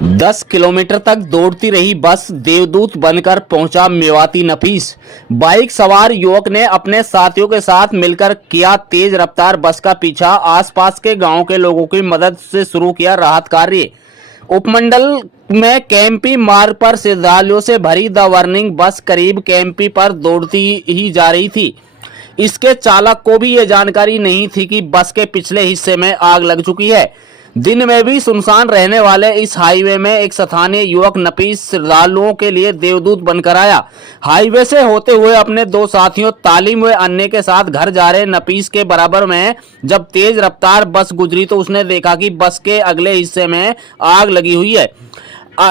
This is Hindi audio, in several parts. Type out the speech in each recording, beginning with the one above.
10 किलोमीटर तक दौड़ती रही बस देवदूत बनकर पहुंचा मेवाती नफीस। बाइक सवार युवक ने अपने साथियों के साथ मिलकर किया तेज रफ्तार बस का पीछा। आसपास के गांव के लोगों की मदद से शुरू किया राहत कार्य। उपमंडल में केएमपी मार्ग पर श्रद्धालुओं से भरी द वर्निंग बस करीब केएमपी पर दौड़ती ही जा रही थी। इसके चालक को भी ये जानकारी नहीं थी कि बस के पिछले हिस्से में आग लग चुकी है। दिन में भी सुनसान रहने वाले इस हाईवे में एक स्थानीय युवक नफीस श्रद्धालुओं के लिए देवदूत बनकर आया। हाईवे से होते हुए अपने दो साथियों तालीम व अन्य के साथ घर जा रहे नफीस के बराबर में जब तेज रफ्तार बस गुजरी तो उसने देखा कि बस के अगले हिस्से में आग लगी हुई है।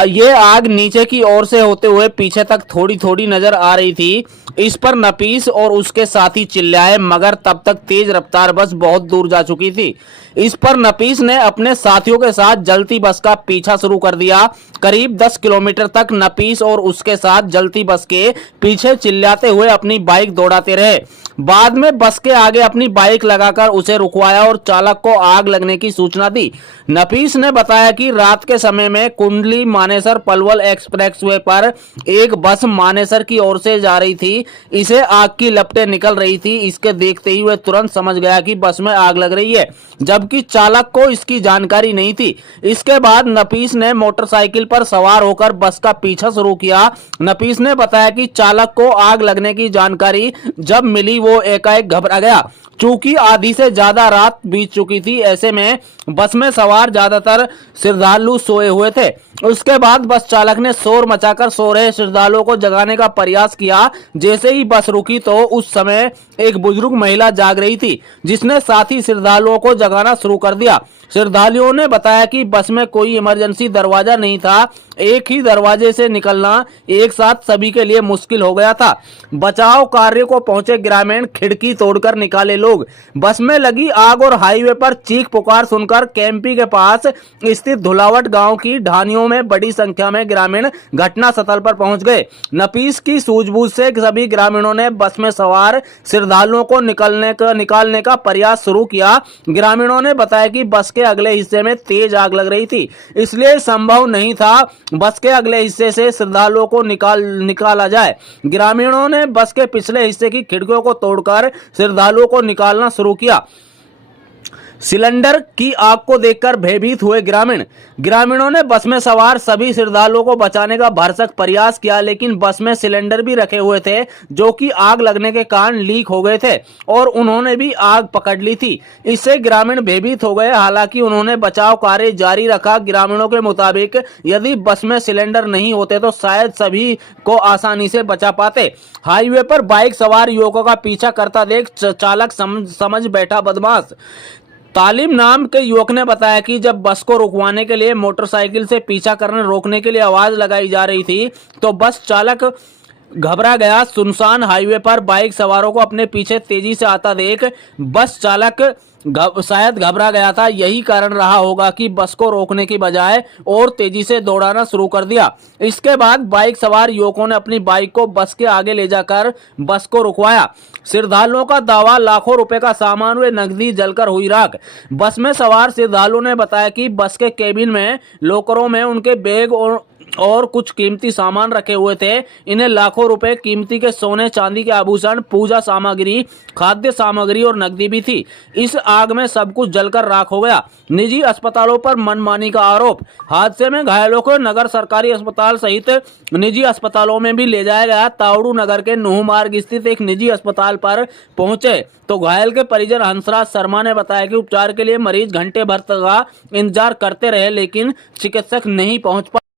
ये आग नीचे की ओर से होते हुए पीछे तक थोड़ी थोड़ी नजर आ रही थी। इस पर नफीस और उसके साथी चिल्लाए, मगर तब तक तेज रफ्तार बस बहुत दूर जा चुकी थी। इस पर नफीस ने अपने साथियों के साथ जलती बस का पीछा शुरू कर दिया। करीब 10 किलोमीटर तक नफीस और उसके साथ जलती बस के पीछे चिल्लाते हुए अपनी बाइक दौड़ाते रहे। बाद में बस के आगे अपनी बाइक लगाकर उसे रुकवाया और चालक को आग लगने की सूचना दी। नफीस ने बताया कि रात के समय में कुंडली मानेसर पलवल एक्सप्रेसवे पर एक बस मानेसर की ओर से जा रही थी। इसे आग की लपटें निकल रही थी। इसके देखते ही वह तुरंत समझ गया कि बस में आग लग रही है, जबकि चालक को इसकी जानकारी नहीं थी। इसके बाद नफीस ने मोटरसाइकिल पर सवार होकर बस का पीछा शुरू किया। नफीस ने बताया कि चालक को आग लगने की जानकारी जब मिली वो एकाएक घबरा गया। चूंकि आधी से ज्यादा रात बीत चुकी थी, ऐसे में बस में सवार ज्यादातर श्रद्धालु सोए हुए थे। उसके बाद बस चालक ने शोर मचाकर सो रहे श्रद्धालुओं को जगाने का प्रयास किया। जैसे ही बस रुकी तो उस समय एक बुजुर्ग महिला जाग रही थी, जिसने साथी श्रद्धालुओं को जगाना शुरू कर दिया। श्रद्धालुओं ने बताया कि बस में कोई इमरजेंसी दरवाजा नहीं था। एक ही दरवाजे से निकलना एक साथ सभी के लिए मुश्किल हो गया था। बचाव कार्य को पहुंचे ग्रामीण खिड़की तोड़कर निकाले लोग। बस में लगी आग और हाईवे पर चीख पुकार सुनकर केएमपी के पास स्थित धुलावट गांव की ढानियों में बड़ी संख्या में ग्रामीण घटना स्थल पर पहुंच गए। नफीस की सूझबूझ से सभी ग्रामीणों ने बस में सवार श्रद्धालुओं को निकालने का प्रयास शुरू किया। ग्रामीणों ने बताया कि बस के अगले हिस्से में तेज आग लग रही थी, इसलिए संभव नहीं था बस के अगले हिस्से से श्रद्धालुओं को निकाला जाए। ग्रामीणों ने बस के पिछले हिस्से की खिड़कियों को तोड़कर श्रद्धालुओं को निकालना शुरू किया। सिलेंडर की आग को देखकर भयभीत हुए ग्रामीणों ने बस में सवार सभी श्रद्धालुओं को बचाने का भरसक प्रयास किया, लेकिन बस में सिलेंडर भी रखे हुए थे जो कि आग लगने के कारण लीक हो गए थे और उन्होंने भी आग पकड़ ली थी। इससे ग्रामीण भयभीत हो गए। हालांकि उन्होंने बचाव कार्य जारी रखा। ग्रामीणों के मुताबिक यदि बस में सिलेंडर नहीं होते तो शायद सभी को आसानी से बचा पाते। हाईवे पर बाइक सवार युवकों का पीछा करता देख चालक समझ बैठा बदमाश। तालिम नाम के युवक ने बताया कि जब बस को रुकवाने के लिए मोटरसाइकिल से पीछा करने रोकने के लिए आवाज लगाई जा रही थी तो बस चालक घबरा गया। सुनसान हाईवे पर बाइक सवारों को अपने पीछे तेजी से आता देख बस चालक शायद घबरा गया था। यही कारण रहा होगा कि बस को रोकने की बजाय और तेजी से दौड़ाना शुरू कर दिया। इसके बाद बाइक सवार युवकों ने अपनी बाइक को बस के आगे ले जाकर बस को रुकवाया। श्रद्धालुओं का दावा, लाखों रुपए का सामान व नकदी जलकर हुई राख। बस में सवार श्रद्धालुओं ने बताया कि बस के केबिन में लॉकरों में उनके बैग और कुछ कीमती सामान रखे हुए थे। इन्हें लाखों रुपए कीमती के सोने चांदी के आभूषण, पूजा सामग्री, खाद्य सामग्री और नकदी भी थी। इस आग में सब कुछ जलकर राख हो गया। निजी अस्पतालों पर मनमानी का आरोप। हादसे में घायलों को नगर सरकारी अस्पताल सहित निजी अस्पतालों में भी ले जाया गया। तावड़ू नगर के नूह मार्ग स्थित एक निजी अस्पताल पर पहुंचे तो घायल के परिजन हंसराज शर्मा ने बताया कि उपचार के लिए मरीज घंटे भर तक इंतजार करते रहे, लेकिन चिकित्सक नहीं पहुंच पाए।